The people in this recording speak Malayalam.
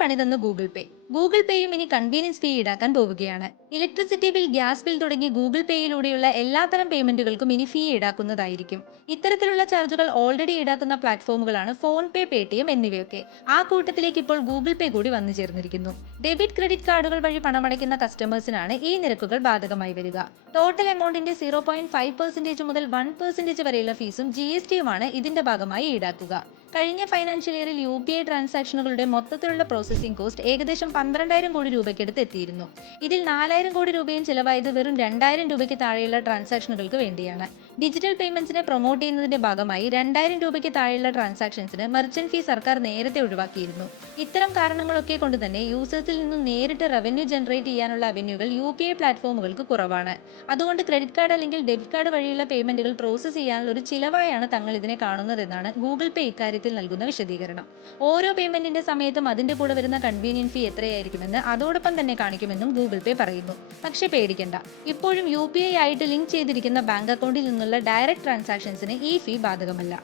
പണി തന്നു ഗൂഗിൾ പേ. ഗൂഗിൾ പേയും ഇനി കൺവീനിയൻസ് ഫീ ഈടാക്കാൻ പോവുകയാണ്. ഇലക്ട്രിസിറ്റി ബിൽ, ഗ്യാസ് ബിൽ തുടങ്ങി ഗൂഗിൾ പേയിലൂടെയുള്ള എല്ലാത്തരം പേയ്മെന്റുകൾക്കും ഇനി ഫീ ഈടാക്കുന്നതായിരിക്കും. ഇത്തരത്തിലുള്ള ചാർജുകൾ ഓൾറെഡി ഈടാക്കുന്ന പ്ലാറ്റ്ഫോമുകളാണ് ഫോൺ പേ, പേടിഎം എന്നിവയൊക്കെ. ആ കൂട്ടത്തിലേക്ക് ഇപ്പോൾ ഗൂഗിൾ പേ കൂടി വന്നു ചേർന്നിരിക്കുന്നു. ഡെബിറ്റ്, ക്രെഡിറ്റ് കാർഡുകൾ വഴി പണമടയ്ക്കുന്ന കസ്റ്റമേഴ്സിനാണ് ഈ നിരക്കുകൾ ബാധകമായി വരിക. ടോട്ടൽ എമൗണ്ടിന്റെ 0.5% മുതൽ 1% വരെയുള്ള ഫീസും GSTയുമാണ് ഇതിന്റെ ഭാഗമായി ഈടാക്കുക. കഴിഞ്ഞ ഫൈനാൻഷ്യൽ ഇയറിൽ UPI ട്രാൻസാക്ഷനുകളുടെ മൊത്തത്തിലുള്ള പ്രോസസ്സിംഗ് കോസ്റ്റ് ഏകദേശം 12,000 കോടി രൂപയ്ക്കടുത്ത് എത്തിയിരുന്നു. ഇതിൽ 4,000 കോടി രൂപയും ചിലവായത് വെറും 2,000 രൂപയ്ക്ക് താഴെയുള്ള ട്രാൻസാക്ഷനുകൾക്ക് വേണ്ടിയാണ്. ഡിജിറ്റൽ പേയ്മെന്റ്സിനെ പ്രൊമോട്ട് ചെയ്യുന്നതിന്റെ ഭാഗമായി 2,000 രൂപയ്ക്ക് താഴെയുള്ള ട്രാൻസാക്ഷൻസിന് മർച്ചന്റ് ഫീ സർക്കാർ നേരത്തെ ഒഴിവാക്കിയിരുന്നു. ഇത്തരം കാരണങ്ങളൊക്കെ കൊണ്ട് തന്നെ യൂസേഴ്സിൽ നിന്നും നേരിട്ട് റവന്യൂ ജനറേറ്റ് ചെയ്യാനുള്ള അവന്യൂകൾ UPI പ്ലാറ്റ്ഫോമുകൾക്ക് കുറവാണ്. അതുകൊണ്ട് ക്രെഡിറ്റ് കാർഡ് അല്ലെങ്കിൽ ഡെബിറ്റ് കാർഡ് വഴിയുള്ള പേയ്മെന്റുകൾ പ്രോസസ്സ് ചെയ്യാനുള്ള ഒരു ചിലവായാണ് തങ്ങൾ ഇതിനെ കാണുന്നതെന്നാണ് ഗൂഗിൾ പേ ഇക്കാര്യത്തിൽ നൽകുന്ന വിശദീകരണം. ഓരോ പേയ്മെന്റിന്റെ സമയത്തും അതിന്റെ കൂടെ വരുന്ന കൺവീനിയൻസ് ഫീ എത്രയായിരിക്കുമെന്ന് അതോടൊപ്പം തന്നെ കാണിക്കുമെന്നും ഗൂഗിൾ പേ പറയുന്നു. പക്ഷേ പേടിക്കണ്ട, ഇപ്പോഴും UPI ആയിട്ട് ലിങ്ക് ചെയ്തിരിക്കുന്ന ബാങ്ക് അക്കൗണ്ടിൽ നിന്നുള്ള ഡയറക്റ്റ് ട്രാൻസാക്ഷൻസിന് ഈ ഫീ ബാധകമല്ല.